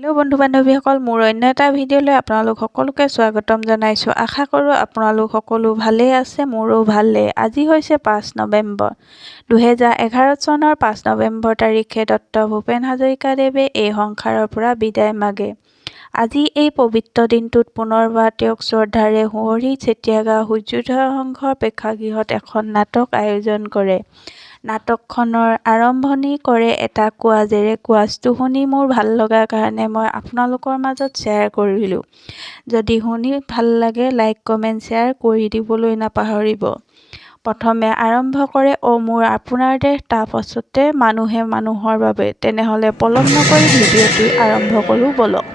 Hello' বন্ধু বান্ধৱীসকল, মোৰ অন্য এটা ভিডিঅ'লৈ আপোনালোক সকলোকে স্বাগতম জনাইছোঁ। আশা কৰোঁ আপোনালোক সকলো ভালেই আছে, মোৰো ভালেই। আজি হৈছে 5 নৱেম্বৰ 2011 চনৰ 5 নৱেম্বৰ তাৰিখে ডক্টৰ ভূপেন হাজৰিকাদেৱে এই সংসাৰৰ পৰা বিদায় মাগে। আজি এই পবিত্ৰ দিনটোত পুনৰবাৰ তেওঁক শ্ৰদ্ধাৰে সুঁৱৰি চেতিয়াগাঁও সূৰ্যোদয় সংঘৰ প্ৰেক্ষাগৃহত এখন নাটক আয়োজন কৰে। নাটকখনৰ আৰম্ভণি কৰে এটা কোৱাজেৰে। কোৱাজটো শুনি মোৰ ভাল লগাৰ কাৰণে মই আপোনালোকৰ মাজত শ্বেয়াৰ কৰিলোঁ। যদি শুনি ভাল লাগে লাইক কমেণ্ট শ্বেয়াৰ কৰি দিবলৈ নাপাহৰিব। প্ৰথমে আৰম্ভ কৰে মোৰ আপোনাৰ দেশ, তাৰ পাছতে মানুহে মানুহৰ বাবে। তেনেহ'লে পলম নকৰি ভিডিঅ'টো আৰম্ভ কৰোঁ ব'লক।